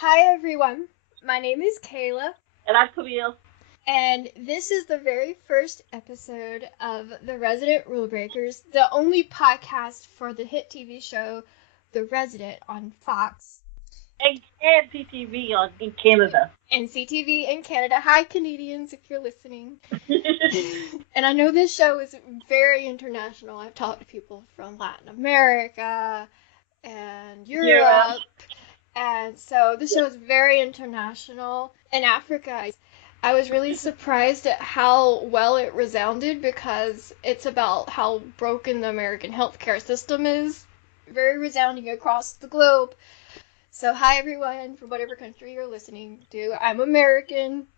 Hi everyone, my name is Kayla, And I'm Camille. and this is the very first episode of The Resident Rulebreakers, the only podcast for the hit TV show The Resident on Fox And CTV in Canada. and CTV in Canada. Hi Canadians if you're listening. And I know this show is very international. I've talked to people from Latin America and Europe. Europe. And so this Yeah. show is very international. In Africa, I was really surprised at how well it resounded because it's about how broken the American healthcare system is. Very resounding across the globe. So, hi everyone from whatever country you're listening to. I'm American.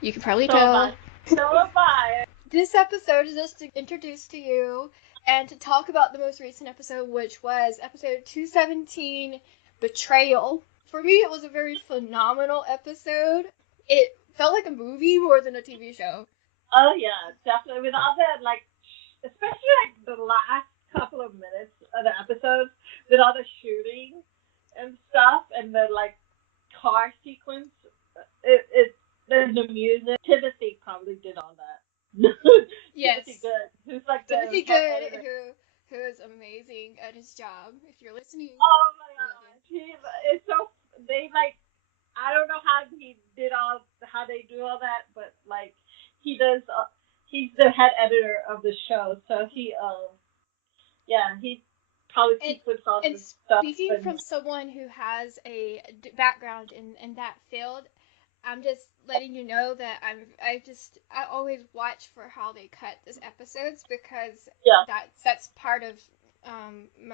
You can probably So am I. tell. So am I. This episode is just to introduce to you and to talk about the most recent episode, which was episode 217, Betrayal. For me, it was a very phenomenal episode. It felt like a movie more than a TV show. Oh yeah, definitely. With all the especially the last couple of minutes of the episodes, with all the shooting and stuff, and the car sequence, the music. Timothy probably did all that. Yes. Timothy Good, who's like Timothy the head Good, editor. who is amazing at his job. If you're listening, Oh my I love gosh, it's so they I don't know how they do all that, but he does. He's the head editor of the show, so he probably And sequenced all and this stuff. speaking from someone who has a background in that field, I'm just letting you know that I always watch for how they cut these episodes because Yeah, that's part of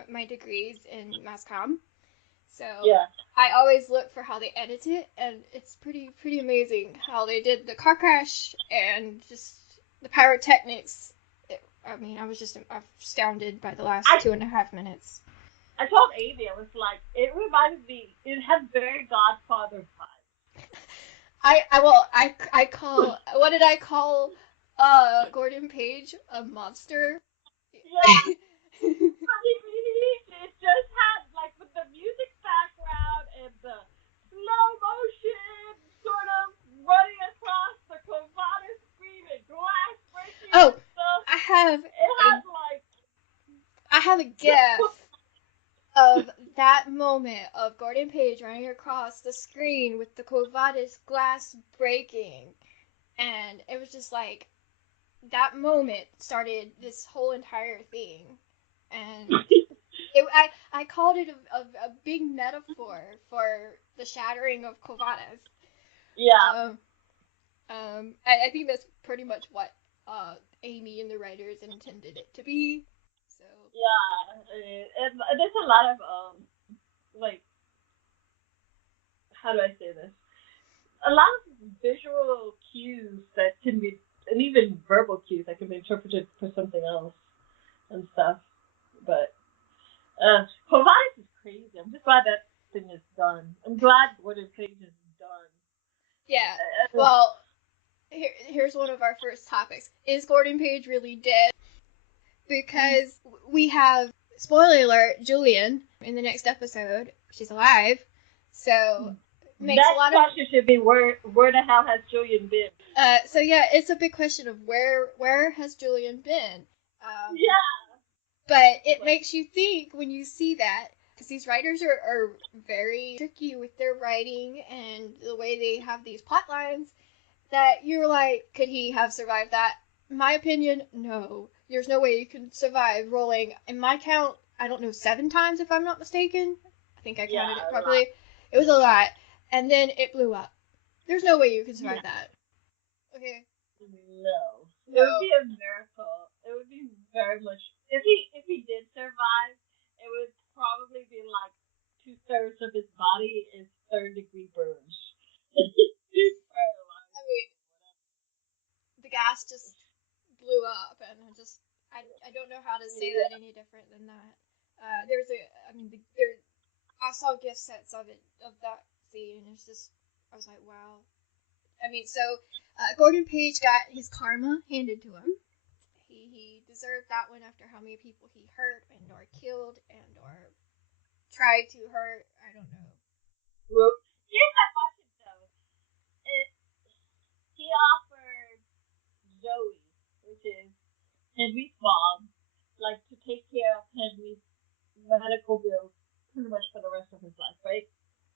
my degrees in mass comm. So yeah, I always look for how they edit it, and it's pretty amazing how they did the car crash and just the pyrotechnics. I was just astounded by the last I 2.5 minutes. I told Amy, I was like, it reminded me. It has very Godfather vibes. I call, what did I call Gordon Page a monster? Yeah. It just had with the music background and the slow motion sort of running across the Covada screen and glass breaking Oh, and stuff. I have It a had I have a gif of that moment of Gordon Page running across the screen with the Covadis glass breaking, and it was just like that moment started this whole entire thing, and I called it a big metaphor for the shattering of Covadis. yeah. I think that's pretty much what Amy and the writers intended it to be. So Yeah, and there's a lot of like how do I say this? A lot of visual cues that can be, and even verbal cues that can be interpreted for something else and stuff. But Polaris is crazy. I'm just glad that thing is done. I'm glad Gordon Page is done. yeah, Uh, well, here's one of our first topics: is Gordon Page really dead? Because we have, spoiler alert, Julian in the next episode. She's alive, so makes a that lot of. question should be where the hell has Julian been? So yeah, it's a big question of where has Julian been? Yeah. But it makes you think when you see that, because these writers are very tricky with their writing and the way they have these plot lines, that you're like, could he have survived that? In my opinion, no. There's no way you can survive rolling, in my count, I don't know, 7 times if I'm not mistaken. I think I counted it properly. It was a lot. And then it blew up. There's no way you can survive that. Okay. No. It No. would be a miracle. It would be very much if he did survive, it would probably be 2/3 of his body is third-degree burns. He's paralyzed. I mean, the gas just blew up, and I don't know how to say that any different than that. I saw gift sets of that scene, and I was like, wow. I mean, so Gordon Page got his karma handed to him. He deserved that one after how many people he hurt and or killed and or tried to hurt. I don't know. Well, he medical bills pretty much for the rest of his life, right?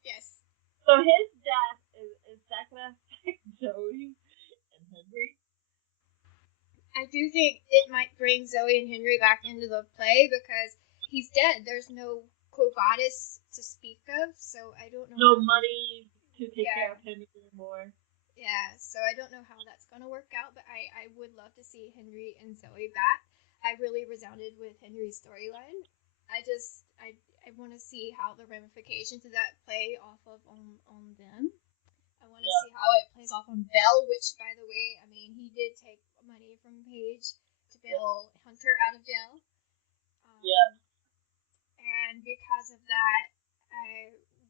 Yes. So his death is that gonna affect Joey and Henry? I do think it might bring Zoe and Henry back into the play because he's dead. There's no Quo Vadis to speak of, so I don't know. No money to take care of Henry anymore. Yeah, so I don't know how that's going to work out, but I would love to see Henry and Zoe back. I really resounded with Henry's storyline. I want to see how the ramifications of that play off of on them. I want to see how it plays off on Belle, which, by the way, I mean, he did take money from Paige to bail Hunter out of jail. And because of that,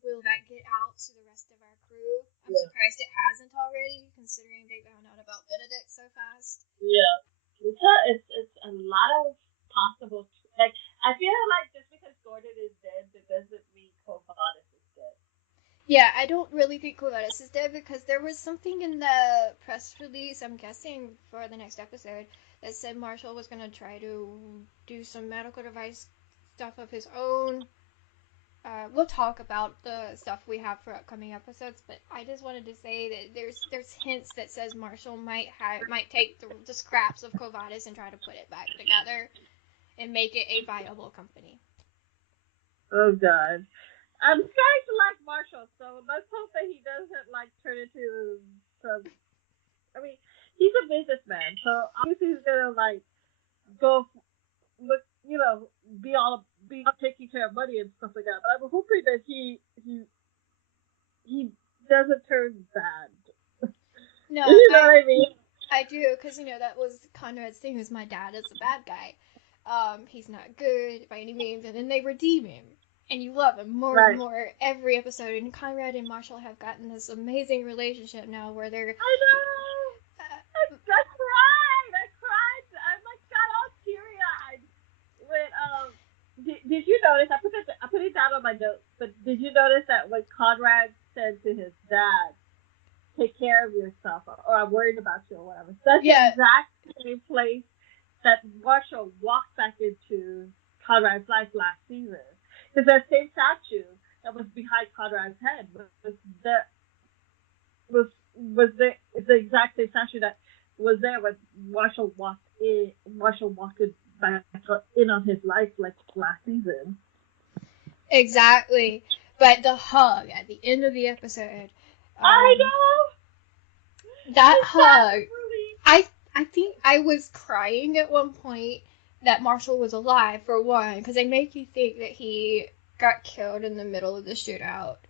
will that get out to the rest of our crew? I'm surprised it hasn't already, considering they found out about Benedict so fast. Yeah. It's a lot of possible. Like, I feel like just because Gordon is dead, that doesn't mean Quo Vadis is dead. Yeah, I don't really think Quo Vadis is dead because there was something in the press release, I'm guessing, for the next episode that said Marshall was going to try to do some medical device stuff of his own. We'll talk about the stuff we have for upcoming episodes, but I just wanted to say that there's hints that says Marshall might take the scraps of Quo Vadis and try to put it back together and make it a viable company. Oh God. I'm starting to like Marshall, so let's hope that he doesn't like turn into some. I mean, he's a businessman, so obviously he's gonna like go look, be all taking care of money and stuff like that. But I'm hoping that he doesn't turn bad. No, you know what I mean? I do, because that was Conrad's thing. Was my dad is a bad guy. He's not good by any means, and then they redeem him. And you love him more and more every episode. And Conrad and Marshall have gotten this amazing relationship now where they're. I know! I cried! I got all teary-eyed. When, did you notice, I put it down on my notes, but did you notice that when Conrad said to his dad, take care of yourself, or I'm worried about you, or whatever. That's the exact same place that Marshall walked back into Conrad's life last season. Because that same statue that was behind Conrad's head was the exact same statue that was there when Marshall walked back in on his life like last season. Exactly. But the hug at the end of the episode. I know! That hug. I think I was crying at one point that Marshall was alive, for one, because they make you think that he got killed in the middle of the shootout.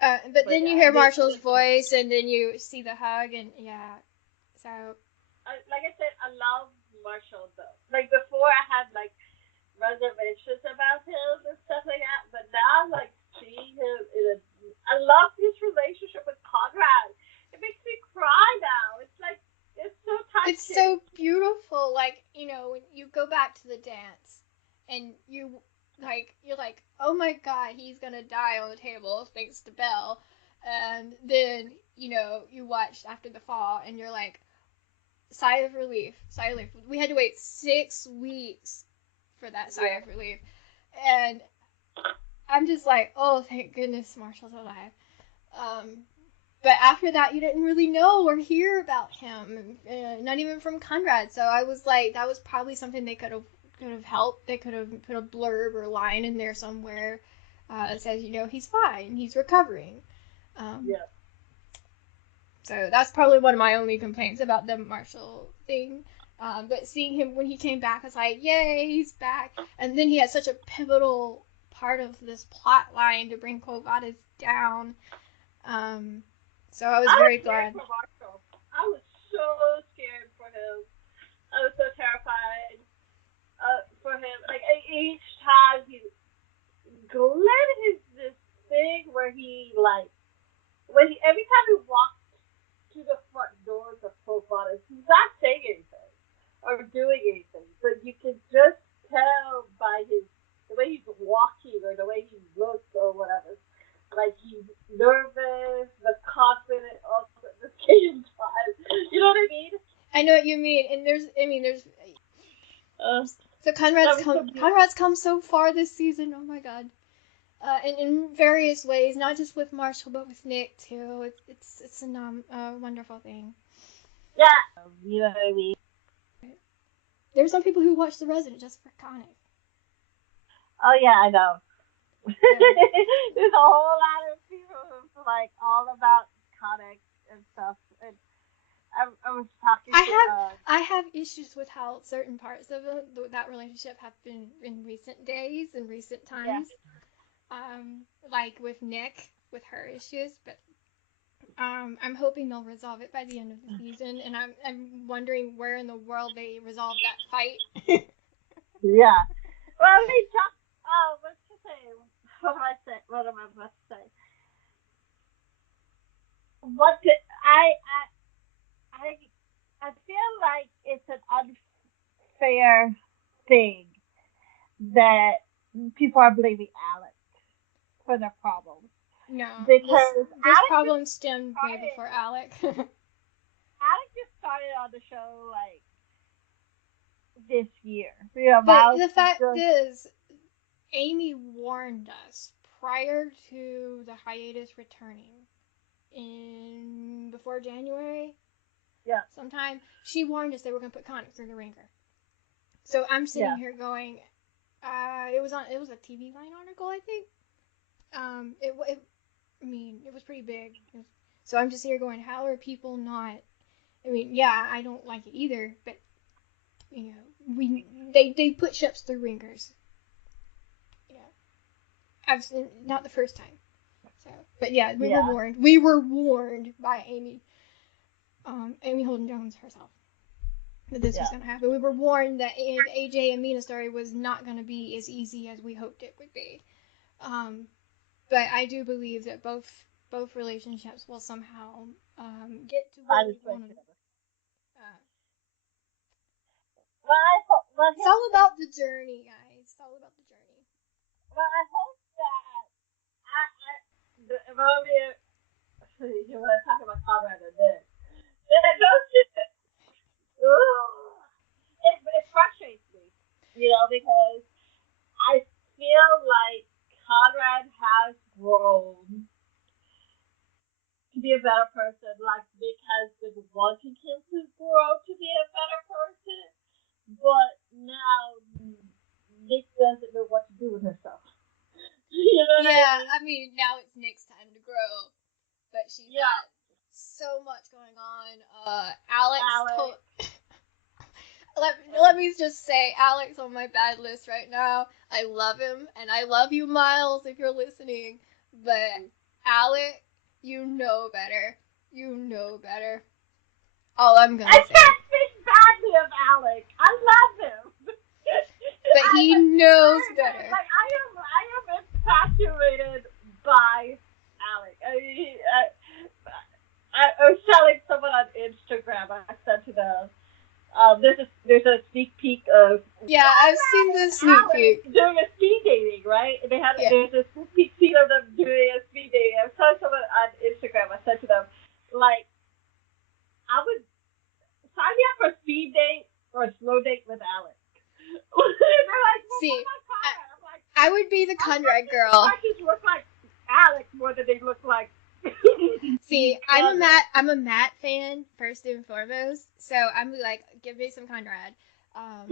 But then you hear Marshall's voice, and then you see the hug, and so. Like I said, I love Marshall, though. Like, before I had, like, reservations about him and stuff like that, but now I'm, like, seeing him I love his relationship with Conrad. It makes me cry now. It's like, it's so touching. It's so beautiful. Like, when you go back to the dance and you're like, oh my God, he's gonna die on the table thanks to Belle. And then, you watch after the fall and you're like, sigh of relief. We had to wait 6 weeks for that sigh of relief. And I'm just like, oh, thank goodness Marshall's alive. But after that, you didn't really know or hear about him, not even from Conrad. So I was like, that was probably something they could have helped. They could have put a blurb or line in there somewhere that says, he's fine, he's recovering. So that's probably one of my only complaints about the Marshall thing. But seeing him when he came back, I was like, yay, he's back. And then he had such a pivotal part of this plot line to bring Quo Vadis down. So I was very glad. For Marshall. I was so scared for him. I was so terrified for him. Like, each time Glenn is this thing where every time he walks to the front doors of Quo Vadis, he's not saying anything or doing anything, but you can just tell by the way he's walking or the way he looks or whatever. Like, he's nervous, but confident also at the same time. You know what I mean? I know what you mean. And there's So Conrad's come so far this season. Oh my god. And in various ways, not just with Marshall, but with Nick too. It's a wonderful thing. Yeah, you know what I mean. There's some people who watch The Resident just for Connick. Oh yeah, I know. There's a whole lot of people who's like all about Connick and stuff. And I was talking I have issues with how certain parts of that relationship have been in recent days and recent times. Yeah. Like with Nick, with her issues, but I'm hoping they'll resolve it by the end of the season, and I'm wondering where in the world they resolve that fight. Yeah. Well, I mean, what's to say? What do I say? What am I about to say? I feel like it's an unfair thing that people are blaming Alec for their problems. No, because this problem stemmed way before Alec. Alec just started on the show like this year. But the fact is, Amy warned us prior to the hiatus returning before January. Yeah. Sometime she warned us they were going to put Connick through the ringer. So I'm sitting here going, it was a TV Line article, I think. It was pretty big. So I'm just here going, how are people not? I mean, yeah, I don't like it either, but you know, they put ships through ringers. Yeah, I've seen not the first time. So, but yeah, we were warned. We were warned by Amy Holden Jones herself that this was going to happen. We were warned that AJ and Mina's story was not going to be as easy as we hoped it would be. But I do believe that both relationships will somehow get to where we want them. It's all about the journey, guys. It's all about the journey. Well, I hope that you want to talk about Conrad and Nick. It frustrates me, because I feel like Conrad has grown to be a better person, like Nick has been wanting him to grow to be a better person, but now Nick doesn't know what to do with herself. You know what I mean, now it's Nick's time to grow, but she's got so much going on. Alex. Let me just say, Alex on my bad list right now. I love him, and I love you, Miles, if you're listening. But Alec, you know better. You know better. All I'm gonna say. I can't speak badly of Alec. I love him. But he knows better. Like I am infatuated by Alec. I was telling someone on Instagram. I said to them, there's a sneak peek of I've seen the sneak peek doing a speed dating, right? And there's a sneak peek scene of them doing a speed dating. I was telling someone on Instagram. I said to them, like, I would sign me up for a speed date or a slow date with Alec. They're like, see, I would be the Conrad girl. Just look like Alex more than they look like. See, I'm a Matt fan first and foremost, so I'm like, give me some Conrad. I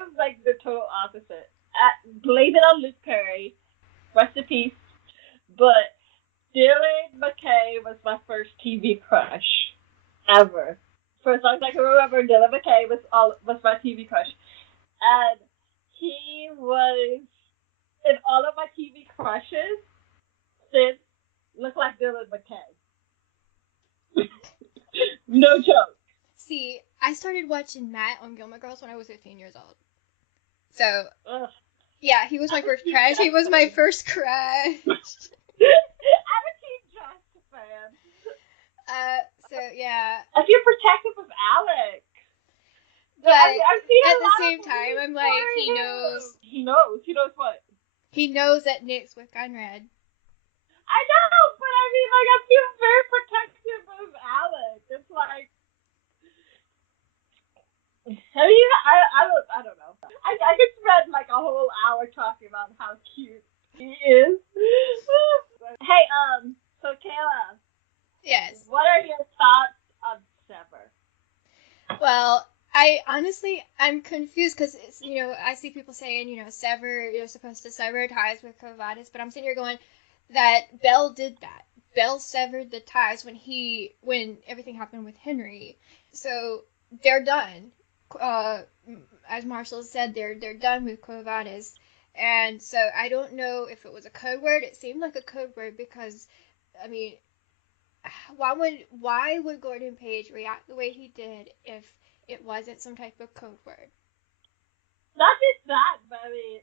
am like the total opposite. Blame it on Luke Perry, rest in peace. But Dylan McKay was my first TV crush ever. For as long as I can remember, Dylan McKay was my TV crush, and he was in all of my TV crushes since looked like Dylan McKay. No joke. See, I started watching Matt on Gilmore Girls when I was 15 years old. So, yeah, he was my first crush. He was my first crush. I'm a Team Josh fan. So yeah. I feel protective of Alec. But I've seen at the same time, I'm like, he knows. He knows. He knows what? He knows that Nick's with Conrad. I know, but I mean, like, I feel very protective of Alec. It's like, I mean, I don't know. I could spend like a whole hour talking about how cute he is. Hey, so Kayla, Yes. what are your thoughts on Sever? Well, I'm confused because I see people saying, sever, you're supposed to sever ties with Covadis, but I'm sitting here going that Belle did that. Belle severed the ties when everything happened with Henry. So they're done. Uh, as Marshall said, they're done with Covadis. And so I don't know if it was a code word. It seemed like a code word because, I mean, why would Gordon Page react the way he did if it wasn't some type of code word? Not just that, but I mean,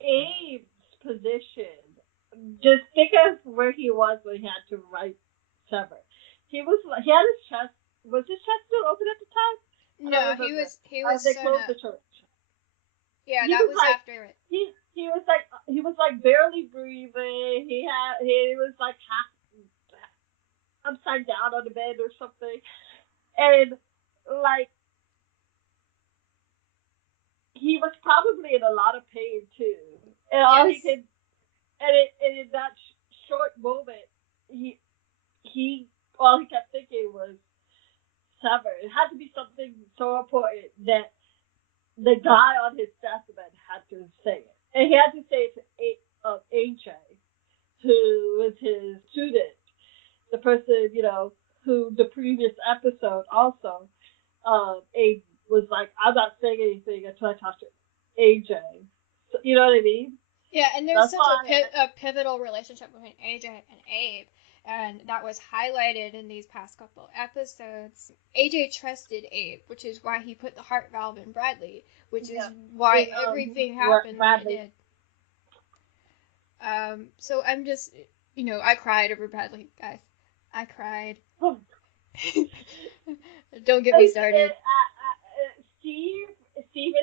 Abe's position. Just think of where he was when he had to write Sever. He had his chest. Was his chest still open at the time? I don't No, he remember. was he was They sewn closed up. the church. Yeah, He that was was like after it. he was like barely breathing. He was like half upside down on the bed or something, and like he was probably in a lot of pain too. And all he Yes. could, and in that short moment, he he all he kept thinking was Sever. It had to be something so important that the guy on his deathbed had to say it, and he had to say it to AJ, who was his student, the person who the previous episode also, Abe was like, I'm not saying anything until I talk to AJ. So, you know what I mean? Yeah, and there's That's such why. a pivotal relationship between AJ and Abe, and that was highlighted in these past couple episodes. AJ trusted Abe, which is why he put the heart valve in Bradley, which is Yeah, why in everything happened the way it Bradley. did. So I'm just, I cried over Bradley, guys. I cried. Don't get me started. Steve, Steve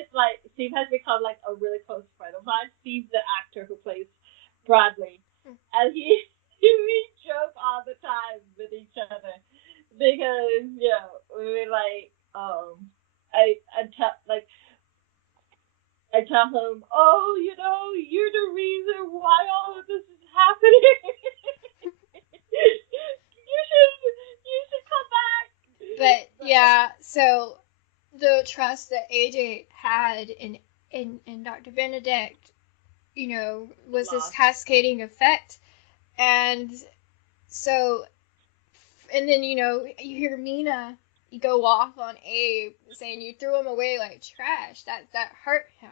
has become like a really close friend of mine. Steve, the actor who plays Bradley, and we joke all the time with each other because we were like I tell him, oh, you're the reason why all of this is happening. You should come back. But But yeah, yeah, so the trust that AJ had in Dr. Benedict, was this lost. cascading effect. And so, and then, you hear Mina go off on Abe saying you threw him away like trash. That hurt him.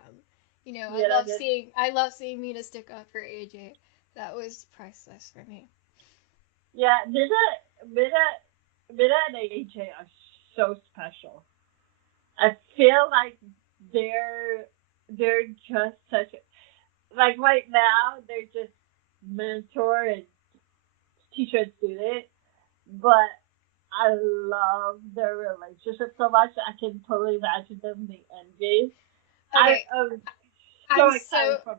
I Yeah, love that did. seeing Mina stick up for AJ. That was priceless for me. Yeah, Mida and AJ are so special. I feel like they're just such like right now they're just mentor and teacher and student, but I love their relationship so much. I can totally imagine them the end game. Okay, I'm so I'm excited so for.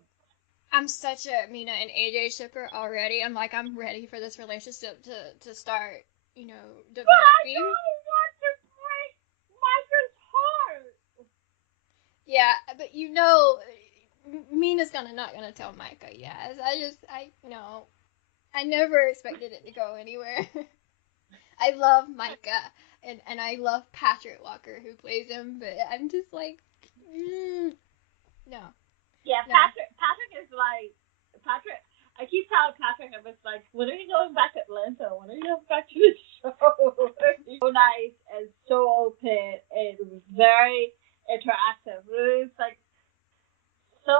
I'm such a Mina and AJ shipper already. I'm ready for this relationship to start, But I developing. don't want to break Micah's heart. Yeah, but Mina's not gonna tell Micah. Yes, I know. I never expected it to go anywhere. I love Micah and I love Patrick Walker who plays him, but I'm just like, no, Yeah, no. Patrick is like Patrick. I keep telling Patrick, I was like, when are you going back to Atlanta? When are you going back to the show? He's so nice and so open and very interactive. It's like so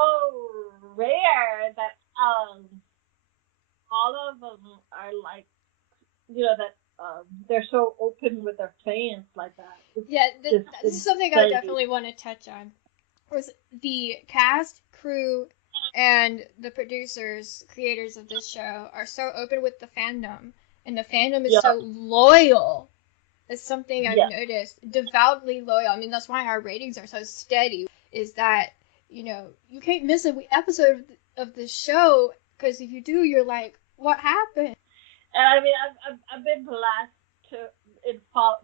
rare that all of them are like that they're so open with their fans like that. It's Yeah, just this is something I insane. definitely want to touch on. Was the cast, crew, and the producers, creators of this show are so open with the fandom, and the fandom is Yeah, so loyal. It's something I've yeah. noticed, devoutly loyal. I mean, that's why our ratings are so steady. Is that you can't miss a episode of the show because if you do, you're like, what happened? And I mean, I've been blessed to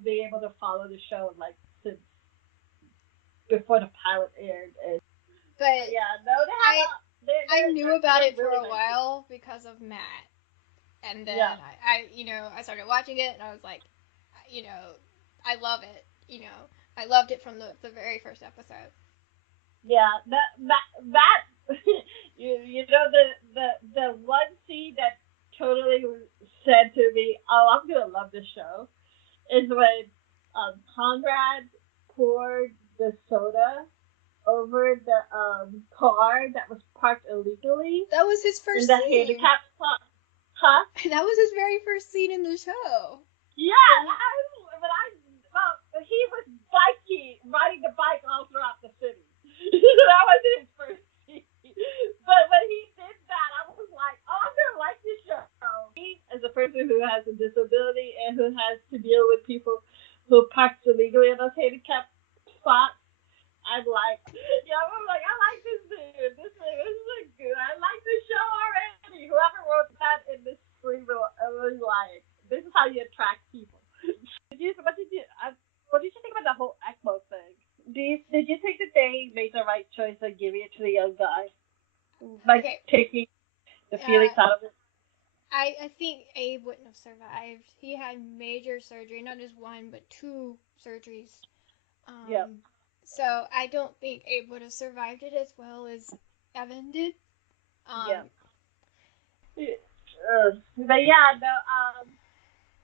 being able to follow the show like since before the pilot aired. And But yeah, no, I knew about it for really a while because of Matt. And then Yeah. I started watching it, and I was like, I love it. I loved it from the very first episode. Yeah, that you know the one scene that totally said to me, "Oh, I'm gonna love this show," is when Conrad poured the soda over the car that was parked illegally That was his in first the scene. handicap spot. Huh? That was his very first scene in the show. Yeah, he was riding the bike all throughout the city. That was his first scene. But when he did that, I was like, oh, I'm gonna like this show. Me, as a person who has a disability and who has to deal with people who park illegally in those handicap spots, I'm like, I like this dude. This is good. I like this show already. Whoever wrote that in this screenplay, I was like, this is how you attract people. What did you think about the whole ECMO thing? Did you think that they made the right choice of giving it to the young guy, like Okay. taking the feelings out of it? I think Abe wouldn't have survived. He had major surgery, not just one, but two surgeries. Yeah. So I don't think Abe would have survived it as well as Evan did. Yeah. But yeah, no.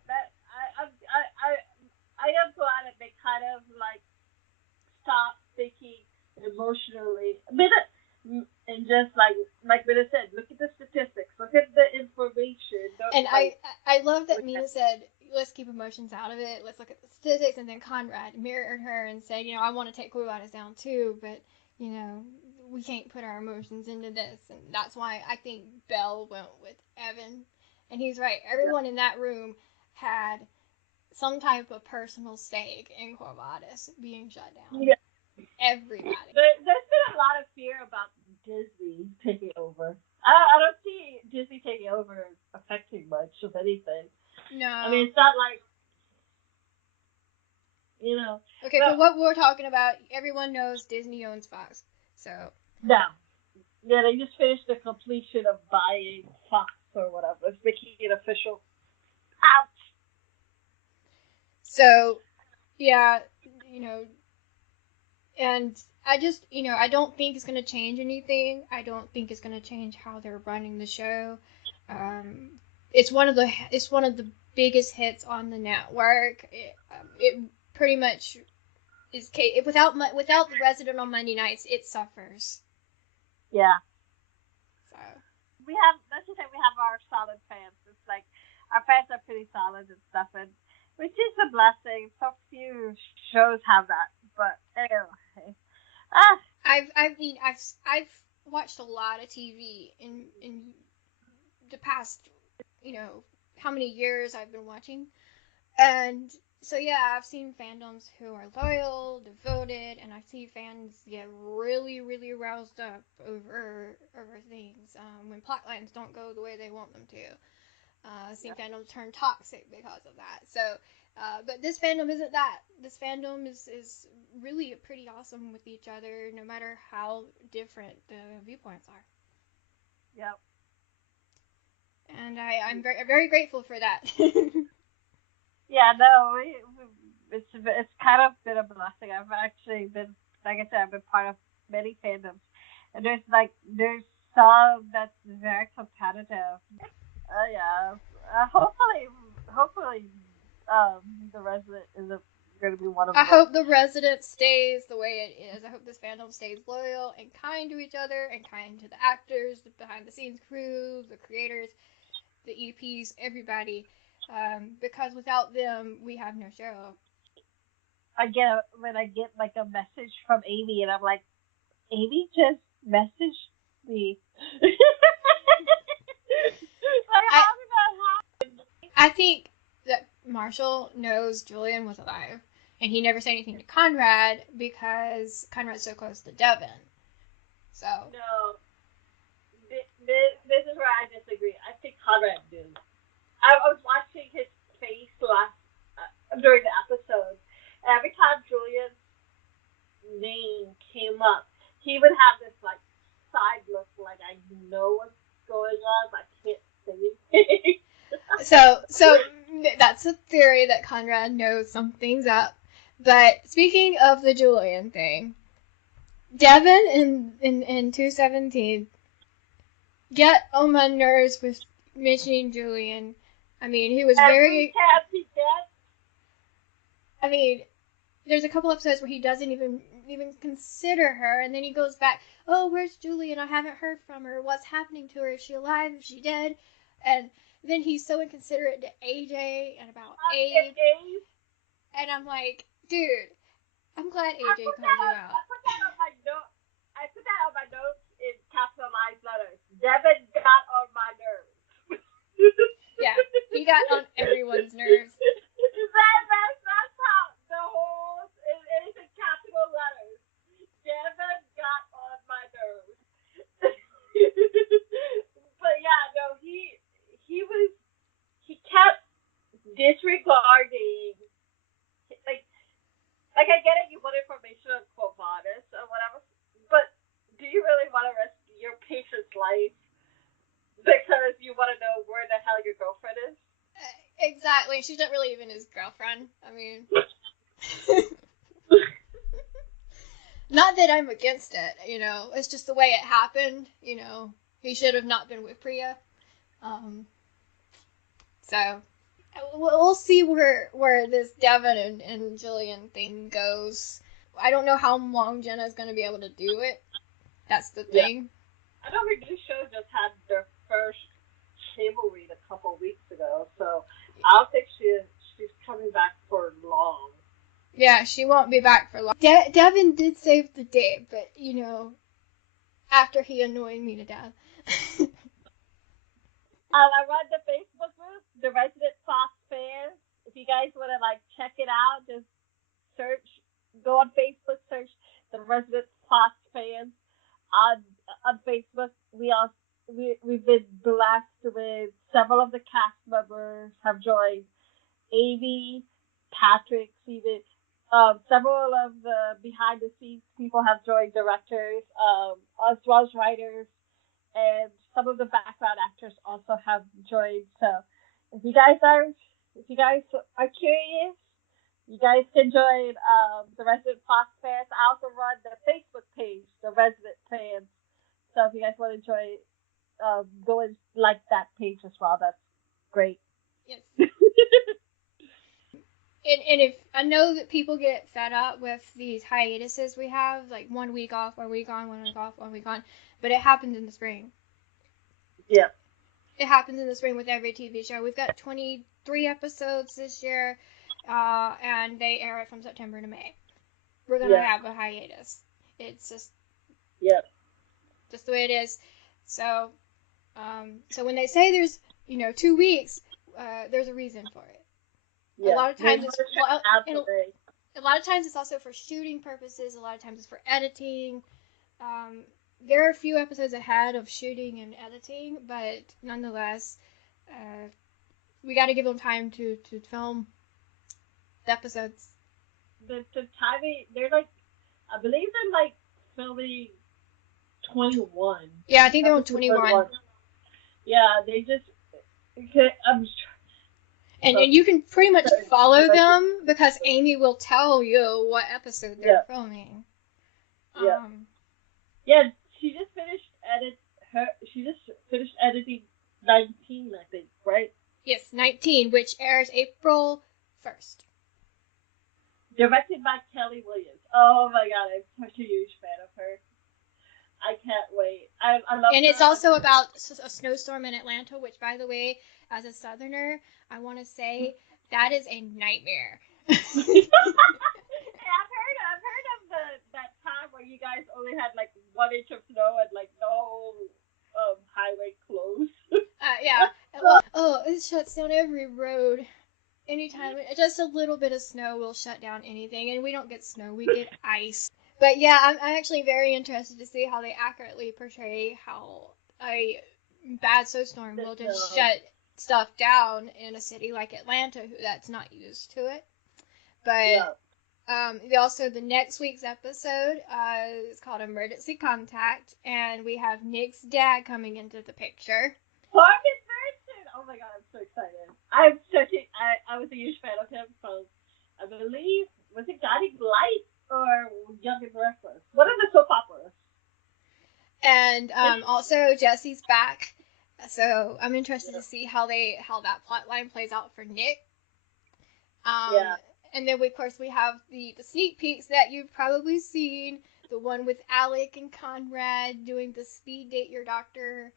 That I am glad that they kind of like stopped thinking emotionally. And just like Mina said, look at the statistics, look at the information. And I love that Mina said, let's keep emotions out of it. Let's look at the statistics. And then Conrad mirrored her and said, I want to take Blue-Eyes down too, but we can't put our emotions into this. And that's why I think Belle went with Evan. And he's right. Everyone in that room had some type of personal stake in Corvallis being shut down. Yeah. Everybody. There's been a lot of fear about Disney taking over. I don't see Disney taking over affecting much of anything. No. I mean, it's not like, Okay, for what we're talking about, everyone knows Disney owns Fox. So. No. Yeah, they just finished the completion of buying Fox or whatever. It's making it official. Ouch. So, yeah, and I just, I don't think it's going to change anything. I don't think it's going to change how they're running the show. It's one of the biggest hits on the network. It pretty much is without the resident on Monday nights, it suffers. Yeah. So let's just say we have our solid fans. It's like our fans are pretty solid and stuff, and which is a blessing. So few shows have that, but anyway. I've watched a lot of TV in the past, how many years I've been watching, and so yeah, I've seen fandoms who are loyal, devoted, and I see fans get really, really roused up over things when plot lines don't go the way they want them to. I've seen fandoms turn toxic because of that. So, but this fandom isn't that. This fandom is really pretty awesome with each other, no matter how different the viewpoints are. Yep. And I'm very, very grateful for that. Yeah, no, it's kind of been a blessing. I've actually been, like I said, I've been part of many fandoms, and there's some that's very competitive. Yeah. Hopefully, the Resident is going to be one of them. I hope the Resident stays the way it is. I hope this fandom stays loyal and kind to each other and kind to the actors, the behind the scenes crew, the creators, the EPs, everybody. Because without them, we have no show. When I get like a message from Amy, and I'm like, Amy just messaged me. How did that happen? I think that Marshall knows Julian was alive, and he never said anything to Conrad because Conrad's so close to Devin. So. No. This is where I disagree. I think Conrad knew. I was watching his face during the episode, and every time Julian's name So that's a theory that Conrad knows something's up. But speaking of the Julian thing, Devin in 217 get on my nerves with mentioning Julian. I mean, he was very. I mean, there's a couple episodes where he doesn't even consider her, and then he goes back. Oh, where's Julian? I haven't heard from her. What's happening to her? Is she alive? Is she dead? And then he's so inconsiderate to AJ and about Abe. And I'm like, dude, I'm glad AJ called you out. I put that on my note. I put that on my notes in capitalized letters. Devin got on my nerves. Yeah, he got on everyone's nerves. That's how the whole it is in capital letters. Devin got on my nerves. But yeah, no, he kept disregarding like I get it, you want information on Quo Vadis or whatever, but do you really want to risk your patient's life because you want to know where the hell your girlfriend is? Exactly. She's not really even his girlfriend. I mean, not that I'm against it, it's just the way it happened, he should have not been with Priya. So we'll see where this Devin and Julian thing goes. I don't know how long Jenna's going to be able to do it. That's the thing. Yeah. I know her new show just had their first table read a couple weeks ago, so I don't think she's coming back for long. Yeah, she won't be back for long. Devin did save the day, but, after he annoyed me to death. I run the Facebook group, the Resident Fox fans. If you guys want to check it out, just go on Facebook, search the Resident Fox fans on Facebook. We've been blessed with several of the cast members have joined. Amy, Patrick, Steven, several of the behind the scenes people have joined, directors, as well as writers. And some of the background actors also have joined. So if you guys are curious, you guys can join the Resident Fox fans. I also run the Facebook page, the Resident Fans. So if you guys want to join, go and like that page as well. That's great. Yes. And if I know that people get fed up with these hiatuses we have, like 1 week off, 1 week on, 1 week off, 1 week on, but it happens in the spring. Yeah. It happens in the spring with every TV show. We've got 23 episodes this year, and they air it from September to May. We're gonna have a hiatus. It's just just the way it is. So when they say there's 2 weeks, there's a reason for it. Yeah. A lot of times it's also for shooting purposes. A lot of times it's for editing. There are a few episodes ahead of shooting and editing, but nonetheless, we got to give them time to film the episodes. The timing, they're I believe they're filming 21. Yeah, I think they're on 21. Yeah, they just. And you can pretty much follow them because Amy will tell you what episode they're filming. Yeah. Yeah, she just finished editing 19, I think, right? Yes, 19, which airs April 1st. Directed by Kelly Williams. Oh my god, I'm such a huge fan of her. I can't wait. I love And her. it's also about a snowstorm in Atlanta, which, by the way, as a Southerner, I want to say that is a nightmare. Hey, I've heard of that time where you guys only had 1 inch of snow and the whole highway closed. Yeah. Well, it shuts down every road. Anytime, just a little bit of snow will shut down anything, and we don't get snow, we get ice. But yeah, I'm actually very interested to see how they accurately portray how a bad snowstorm will just shut stuff down in a city like Atlanta that's not used to it. But also the next week's episode is called Emergency Contact, and we have Nick's dad coming into the picture. Marcus Merchant! Oh my god, I'm so excited. I was a huge fan of him from, I believe, was it Guiding Light or Young and Restless? One of the soap operas. And also Jesse's back, so I'm interested to see how that plot line plays out for Nick. Yeah. And then of course we have the sneak peeks that you've probably seen. The one with Alec and Conrad doing the speed date your doctor.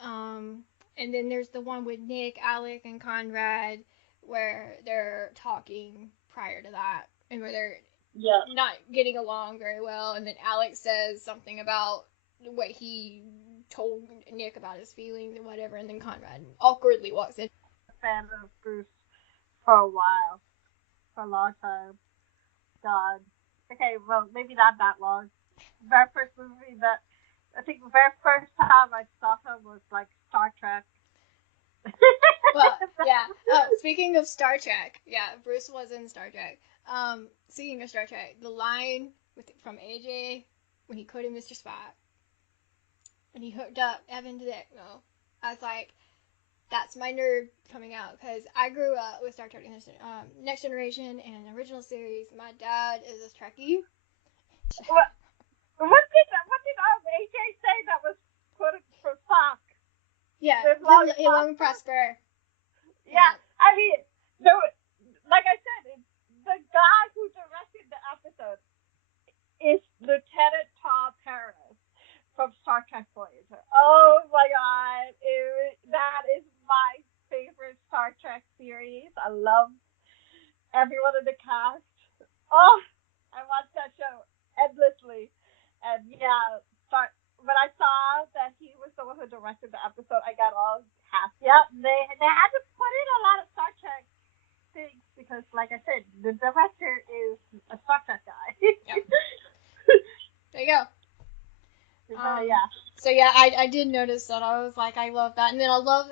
And then there's the one with Nick, Alec, and Conrad where they're talking prior to that, and where they're not getting along very well. And then Alec says something about what he told Nick about his feelings and whatever, and then Conrad awkwardly walks in. Fan of Bruce for a while, for a long time. God. Okay, well, maybe not that long. Very first movie that, I think the very first time I saw him was like Star Trek. Well, yeah. Speaking of Star Trek, yeah, Bruce was in Star Trek. Speaking of Star Trek, the line from AJ when he quoted Mr. Spock, and he hooked up Evan to the ECMO, I was like, that's my nerd coming out, because I grew up with Star Trek Next Generation and original series. My dad is a Trekkie. What did AJ say that was quoted from Spock? Yeah, long prosper. Yeah, I mean, no, like I said, the guy who directed the episode is Lieutenant Tom Paris from Star Trek Voyager. Oh my God, that is my favorite Star Trek series. I love everyone in the cast. Oh, I watched that show endlessly, and yeah, when I saw that he was the one who directed the episode, I got all happy. Yep, they had to put in a lot of Star Trek things because, like I said, the director is a Star Trek guy. Yep. There you go. Yeah. So yeah, I did notice that. I was like, I love that, and then I love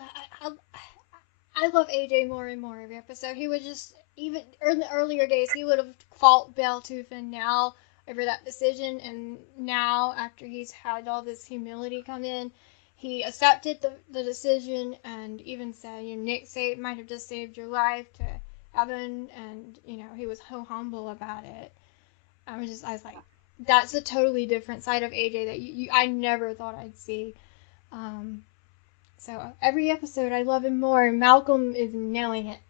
AJ more and more every episode. He would just, even in the earlier days, he would have fought Bell tooth and nail over that decision, and now after he's had all this humility come in, he accepted the decision, and even said, Nick might have just saved your life to Evan, and he was so humble about it. I was like, that's a totally different side of AJ that I never thought I'd see. So every episode I love him more. Malcolm is nailing it.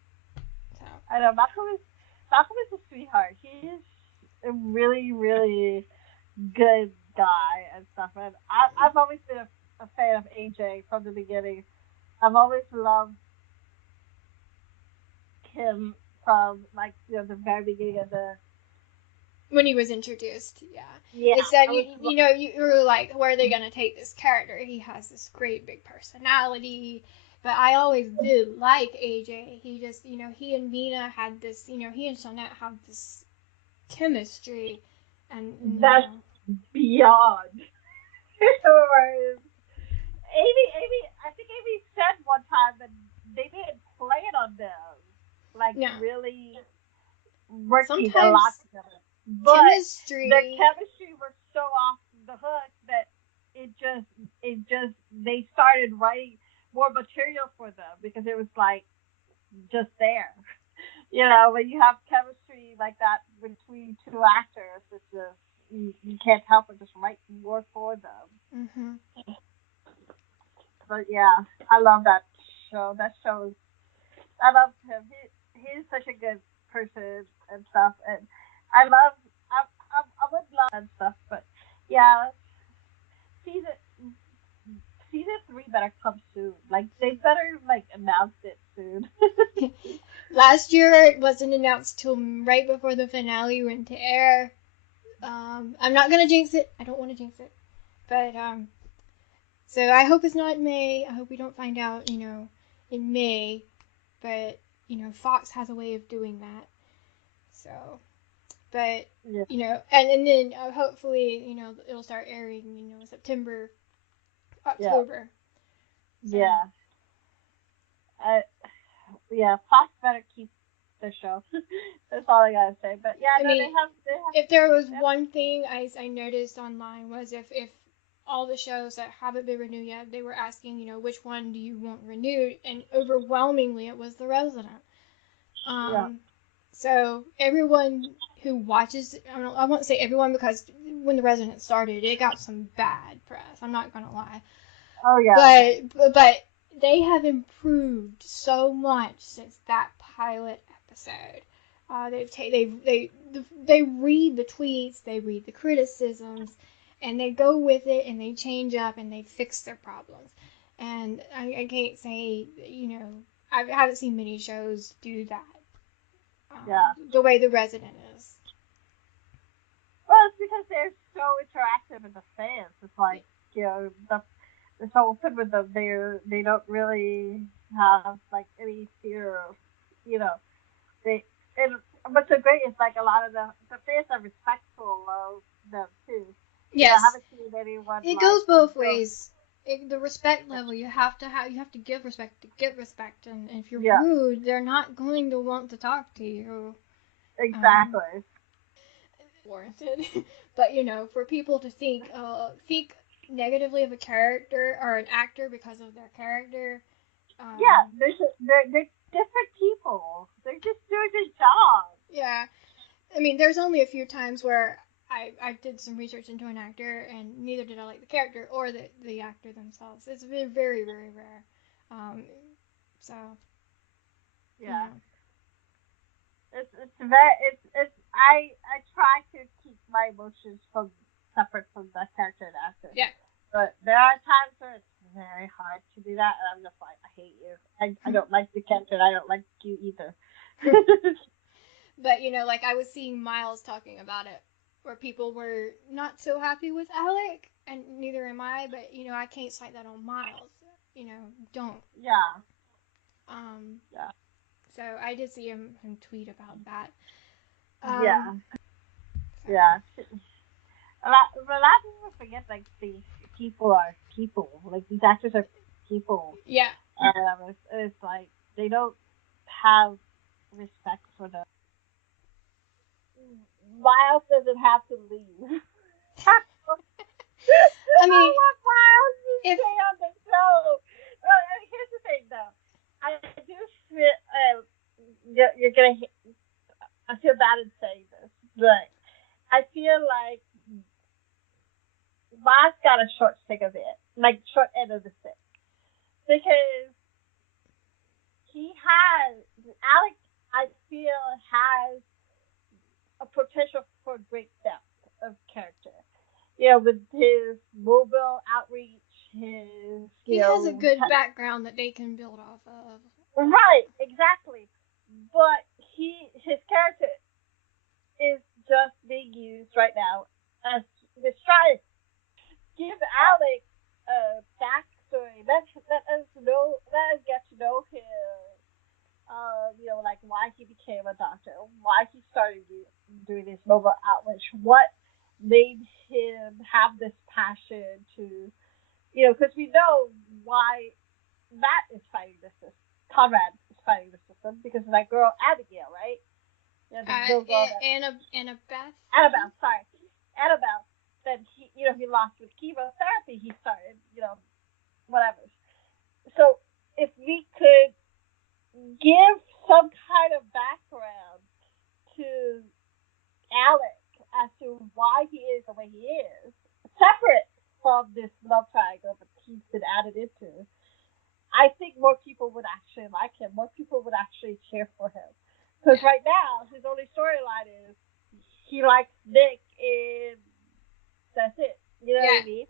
So I know Malcolm is a sweetheart. He is a really, really good guy and stuff. And I've always been a fan of AJ from the beginning. I've always loved him from the very beginning of the. When he was introduced, yeah. Yeah. It's that you were like, where are they gonna take this character? He has this great big personality. But I always did like AJ. He just, he and Mina had this, he and Shawnette have this chemistry, and that's beyond. Amy, I think Amy said one time that they didn't plan on them, really working a lot together. But chemistry. The chemistry was so off the hook that it just they started writing more material for them because it was just there. When you have chemistry like that between two actors, it's just you can't help but just write more for them. Mm-hmm. But yeah, I love that show. I love him. He's such a good person and stuff, and I would love and stuff. But yeah, season 3 better come soon. They better announce it soon. Last year it wasn't announced till right before the finale went to air. I'm not gonna jinx it. I don't want to jinx it, but so I hope it's not in May. I hope we don't find out, in May. But Fox has a way of doing that. So, but yeah. and then hopefully it'll start airing September, October. Yeah. So. Yeah. Fox better keep the show. That's all I gotta say. But yeah, they have. If there was one thing I noticed online was if all the shows that haven't been renewed yet, they were asking, which one do you want renewed? And overwhelmingly, it was The Resident. Yeah. So everyone who watches, I won't say everyone because when The Resident started, it got some bad press. I'm not gonna lie. Oh yeah. But they have improved so much since that pilot episode. They read the tweets, they read the criticisms, and they go with it and they change up and they fix their problems. And I can't say I haven't seen many shows do that. Yeah. The way The Resident is. Well, it's because they're so interactive with the fans. It's like, it's so open with them. They don't really have like any fear of, you know, they and what's so great is like a lot of the fans are respectful of them too. Yes. I haven't seen anyone. It goes both ways. The respect level, you have to give respect to get respect, and if you're rude, they're not going to want to talk to you. Exactly. Warranted. But for people to think negatively of a character or an actor because of their character. They're different people. They're just doing their job. Yeah, I mean, there's only a few times where I did some research into an actor, and neither did I like the character or the actor themselves. It's very, very, very rare. So. Yeah. I try to keep my emotions separate from the character and actor. Yeah. But there are times where it's very hard to do that, and I'm just like, I hate you. I don't like the character, and I don't like you either. But like I was seeing Miles talking about it, where people were not so happy with Alec, and neither am I. But I can't cite that on Miles. Don't. Yeah. Yeah. So I did see him tweet about that. Yeah. Yeah. A lot of people forget like these people are people. Like these actors are people. Yeah. It's like they don't have respect for them. Miles doesn't have to leave. I mean, I want Miles to stay on the show. Well, here's the thing, though. I do feel you're gonna. I feel bad in saying this, but I feel like Miles got a short stick of it, like short end of the stick, because Alec. I feel has a potential for great depth of character. With his mobile outreach, he has a good background that they can build off of. Right, exactly. But his character is just being used right now as this try to give Alec a backstory. Let us get to know him. Like why he became a doctor, why he started doing this mobile outreach, what made him have this passion to, because we know why Matt is fighting the system, Conrad is fighting the system because of that girl Abigail, right? Annabelle. Annabelle. That he lost with chemotherapy. He started, whatever. So if we could give some kind of background to Alec as to why he is the way he is, separate from this love triangle that he's been added into, I think more people would actually like him. More people would actually cheer for him. Because right now, his only storyline is he likes Nick, and that's it. You know what I mean?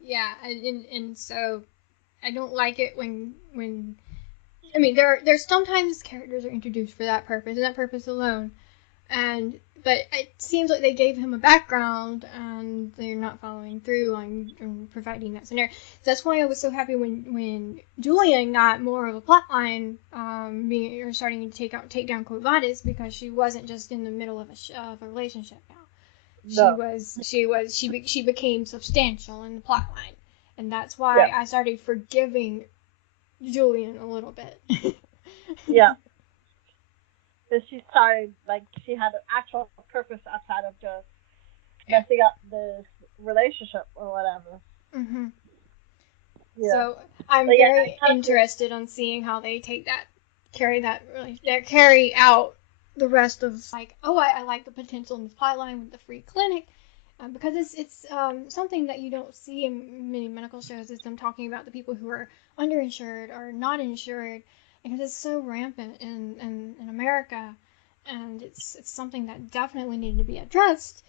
Yeah, and so I don't like it when I mean there's sometimes characters are introduced for that purpose and that purpose alone, but it seems like they gave him a background and they're not following through on providing that scenario. So that's why I was so happy when Julian got more of a plotline, starting to take down Quo Vadis, because she wasn't just in the middle of a relationship now. No. She became substantial in the plotline, and that's why I started forgiving Julian a little bit. Yeah. Because she started, like, she had an actual purpose outside of just messing up this relationship or whatever. Mm-hmm. Yeah. So I'm But yeah, very interested on seeing how they carry out the rest of, like, oh, I like the potential in this plotline with the free clinic, because it's something that you don't see in many medical shows, is them talking about the people who are underinsured or not insured, because it's so rampant in America, and it's something that definitely needed to be addressed.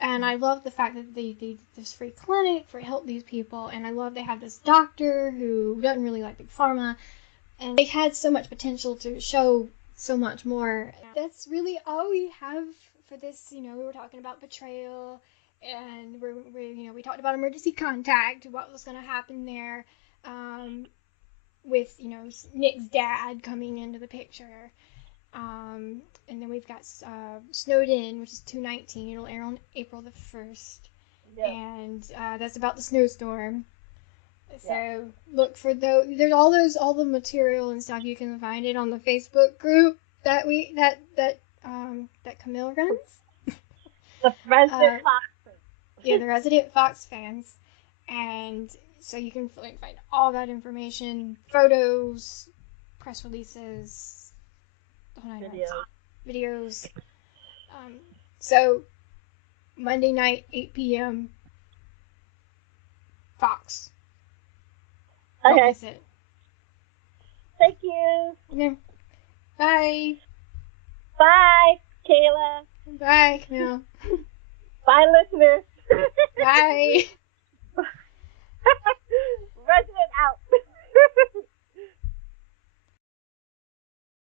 And I love the fact that they this free clinic for help these people, and I love they have this doctor who doesn't really like big pharma, and they had so much potential to show so much more. That's really all we have for this. You know, we were talking about Betrayal, and we talked about Emergency Contact, what was going to happen there, with Nick's dad coming into the picture. And then we've got Snowed In, which is 219. It'll air on April the 1st. Yeah. And that's about the snowstorm. So Yeah. look for those. There's all the material and stuff. You can find it on the Facebook group that Camille runs. The resident Fox. Yeah, the resident Fox fans. And so you can find all that information, photos, press releases, the whole nine yards. Videos. So Monday night, 8 p.m. Fox. Okay. Don't miss it. Thank you. Okay. Bye. Bye, Kayla. Bye, Camille. Bye, listeners. Bye. Resident out.